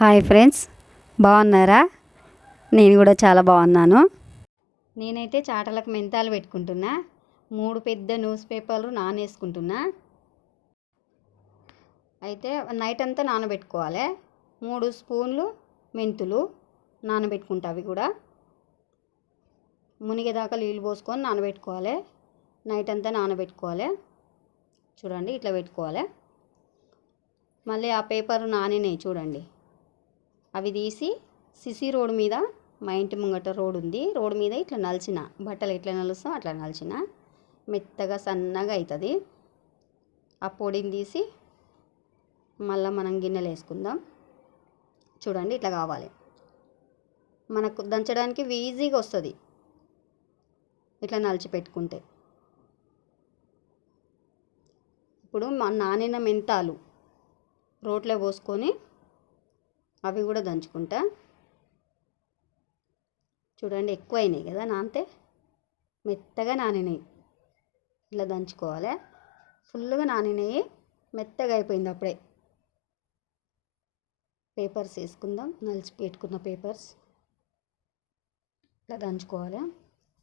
Hi friends బాగున్నారా? నేను కూడా చాలా బాగున్నాను. నేనైతే చాటలకు మెంతాలు పెట్టుకుంటున్నా. మూడు పెద్ద న్యూస్ పేపర్లు నానేసుకుంటున్నా. అయితే నైట్ అంతా నానబెట్టుకోవాలి. మూడు స్పూన్లు మెంతులు నానబెట్టుకుంటా అవి కూడా. మునిగేదాకా నీళ్ళు పోసుకొని నానబెట్టుకోవాలి. నైట్ అంతా నానబెట్టుకోవాలి. చూడండి ఇట్లా పెట్టుకోవాలి. మళ్ళీ ఆ పేపర్ నానినాయి చూడండి. అవి తీసి సిసి రోడ్ మీద మా ఇంటి ముంగట రోడ్ ఉంది. రోడ్ మీద ఇట్లా నలిచిన బట్టలు ఎట్లా నలుస్తాం అట్లా నలిచిన. మెత్తగా సన్నగా అవుతుంది ఆ పొడిని తీసి మళ్ళీ మనం గిన్నెలు వేసుకుందాం. చూడండి ఇట్లా కావాలి. మనకు దంచడానికి ఈజీగా వస్తుంది. ఇట్లా నలిచి పెట్టుకుంటే. ఇప్పుడు మా నానిన మెంతాలు. రోట్లో పోసుకొని అవి కూడా దంచుకుంటా. చూడండి ఎక్కువ అయినాయి కదా నానితే? మెత్తగా నానినాయి. ఇలా దంచుకోవాలి. ఫుల్గా నానినాయి. మెత్తగా అయిపోయింది అప్పుడే. పేపర్స్ వేసుకుందాం. నలిచి పెట్టుకున్న పేపర్స్. ఇట్లా దంచుకోవాలి.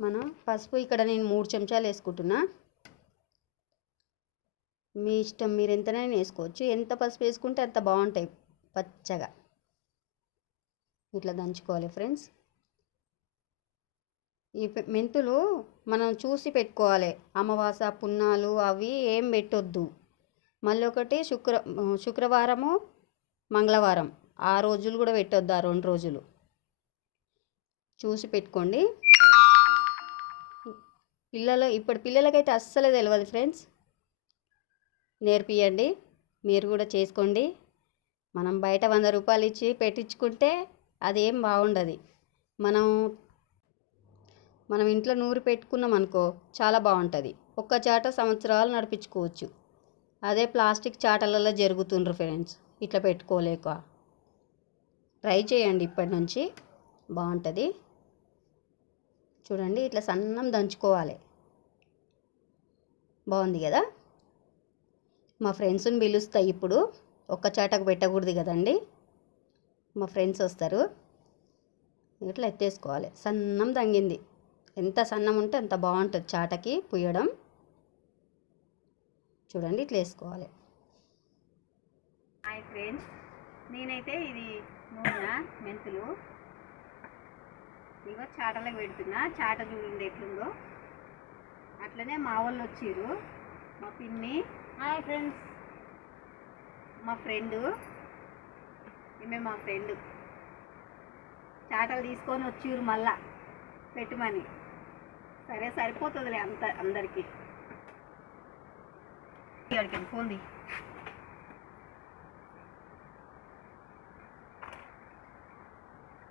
మనం పసుపు ఇక్కడ నేను మూడు చెంచాలు వేసుకుంటున్నా. మీ ఇష్టం మీరు ఎంతనైనా వేసుకోవచ్చు. ఎంత పసుపు వేసుకుంటే అంత బాగుంటాయి పచ్చగా. ఇట్లా దంచుకోవాలి ఫ్రెండ్స్. ఈ మెంతులు మనం చూసి పెట్టుకోవాలి. అమావాస పున్నాలు అవి ఏం పెట్టొద్దు. మళ్ళీ ఒకటి శుక్ర శుక్రవారము మంగళవారం. ఆ రోజులు కూడా పెట్టొద్దు ఆ రెండు రోజులు. చూసి పెట్టుకోండి. పిల్లలు ఇప్పుడు పిల్లలకైతే అస్సలే తెలియదు ఫ్రెండ్స్. నేర్పియండి. మీరు కూడా చేసుకోండి. మనం బయట వంద రూపాయలు ఇచ్చి పెట్టించుకుంటే అదేం బాగుండదు. మనం మనం ఇంట్లో నూరు పెట్టుకున్నాం అనుకో చాలా బాగుంటుంది. ఒక్క చాట సంవత్సరాలు నడిపించుకోవచ్చు. అదే ప్లాస్టిక్ చాటలలో జరుగుతుండ్రు ఫ్రెండ్స్. ఇట్లా పెట్టుకోలేక. ట్రై చేయండి ఇప్పటి నుంచి. బాగుంటుంది. చూడండి ఇట్లా సన్నం దంచుకోవాలి. బాగుంది కదా? మా ఫ్రెండ్స్ని పిలుస్తాయి ఇప్పుడు ఒక్క చాటకు పెట్టకూడదు కదండి. మా ఫ్రెండ్స్ వస్తారు. ఇట్లా ఎత్తేసుకోవాలి. సన్నం తంగింది ఎంత సన్నం ఉంటే అంత బాగుంటుంది చాటకి పుయ్యడం. చూడండి ఇట్లా వేసుకోవాలి. Hi friends. నేనైతే ఇది నూనె మెంతులు. ఇగో చాటలకు పెడుతున్నా. చాట చూడండి ఎట్లుందో. అట్లనే మా వాళ్ళు వచ్చిర్రు. మా పిన్ని హాయ్ ఫ్రెండ్స్ మా ఫ్రెండు ఈమె మా ఫ్రెండ్ చాటలు తీసుకొని వచ్చిర్రు మళ్ళా. పెట్టుమని. సరే సరిపోతుందిలే అంత అందరికీ. ఇక్కడికి పోండి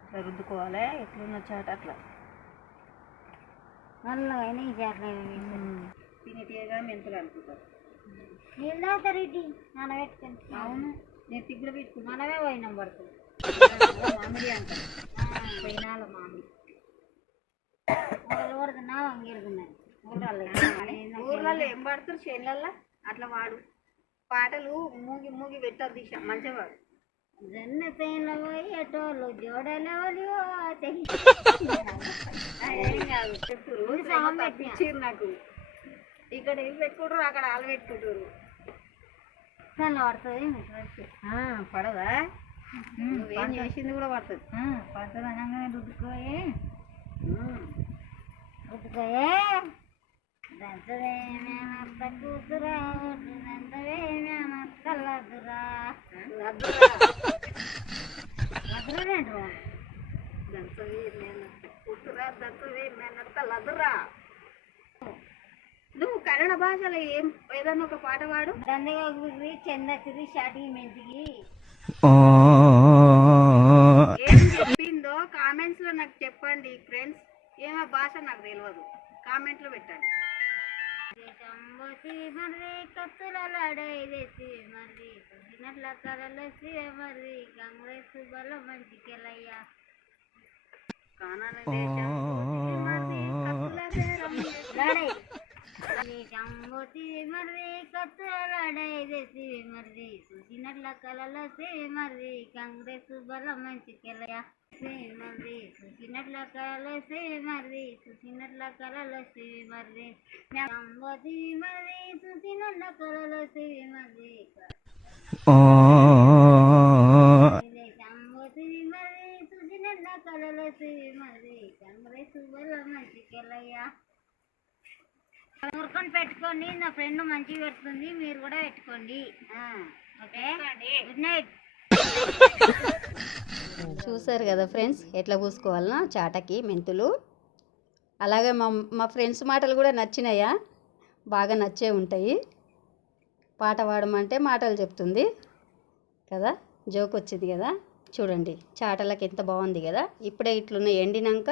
ఇట్లా రుద్దుకోవాలి ఎట్లున్న చాట అట్లా. నల్లగా ఈ చేతలు తినేటిగా మెంతులు అనుకుంటారు. నీళ్ళు తాగుతారు ఇటు నానబెట్టుకుని అవును. నేను తిగ్గులు పెట్టుకున్నాను మనమే పోయినాం పడుతుంది మామిడి అంటారు పోయినాల మామి ఊరలు పడుతున్నా వంగిరుకున్నాయి ఊరాలు ఊర్లలో ఏం పాడతారు చేనులల్లో? అట్లా వాడు. పాటలు మూగి మూగి పెట్టారు దిశ మంచిగా వాడు. జన్న తేనె పోయి ఎటోళ్ళు జోడలేవలియో ఏం కాదు. నాకు. ఇక్కడ ఏం పెట్టుకుంటారు? అక్కడ వాళ్ళు పెట్టుకుంటారు. చల్ల పడుతుంది పడదా? నువ్వేం చేసింది కూడా పడుతుంది. పడుతుంది అనగానే రుద్దుకోయి రుద్దుకోయే దంచదే మేనత్త కూతురా దంచవే మేనత్త లద్దురా? లద్దురా దంచవి మేనత్త కూతురా దంచవి మేనత్త లదురా నువ్వు కన్నడ భాషలో ఏం ఏదన్నా ఒక పాట పాడు. దండగా గురి చెందకి షాటి మెంతికి. ఏం చెప్పిందో కామెంట్స్లో నాకు చెప్పండి ఫ్రెండ్స్ ఏమో భాష నాకు తెలియదు కామెంట్లో పెట్టండి. చంబోసి మర్రి కత్తులలాడై తెచ్చి మర్రి కొద్దినట్ల కలలసి మర్రి కాంగ్రెస్ బల మంచికెళ్ళయ్యా కానాల దేశం కత్తులడైదేసి మర్రి చూసినట్ల కలలో మర్రి కాంగ్రెస్ బలం మర్రి చూసినట్ల కలలో మర్రి చూసినట్ల మర్రి. సంబోతి మర్రి చూసినట్ల కలలో మర్రి. సంబోతి మర్రి చూసినట్ల కలలో మర్రి. కాంగ్రెస్ బలం మంచికెళ్ళయ్యా ఊరుకొని పెట్టుకోండి నా ఫ్రెండ్ మంచిగా పెడుతుంది మీరు కూడా పెట్టుకోండి. ఓకే? గుడ్ నైట్ చూసారు కదా ఫ్రెండ్స్ ఎట్లా పూసుకోవాలనా చాటకి మెంతులు. అలాగే మా మా ఫ్రెండ్స్ మాటలు కూడా నచ్చినాయా? బాగా నచ్చే ఉంటాయి. పాట పాడమంటే మాటలు చెప్తుంది కదా జోక్ వచ్చింది కదా. చూడండి చాటలకు ఎంత బాగుంది కదా. ఇప్పుడే ఇట్లున్న ఎండినాక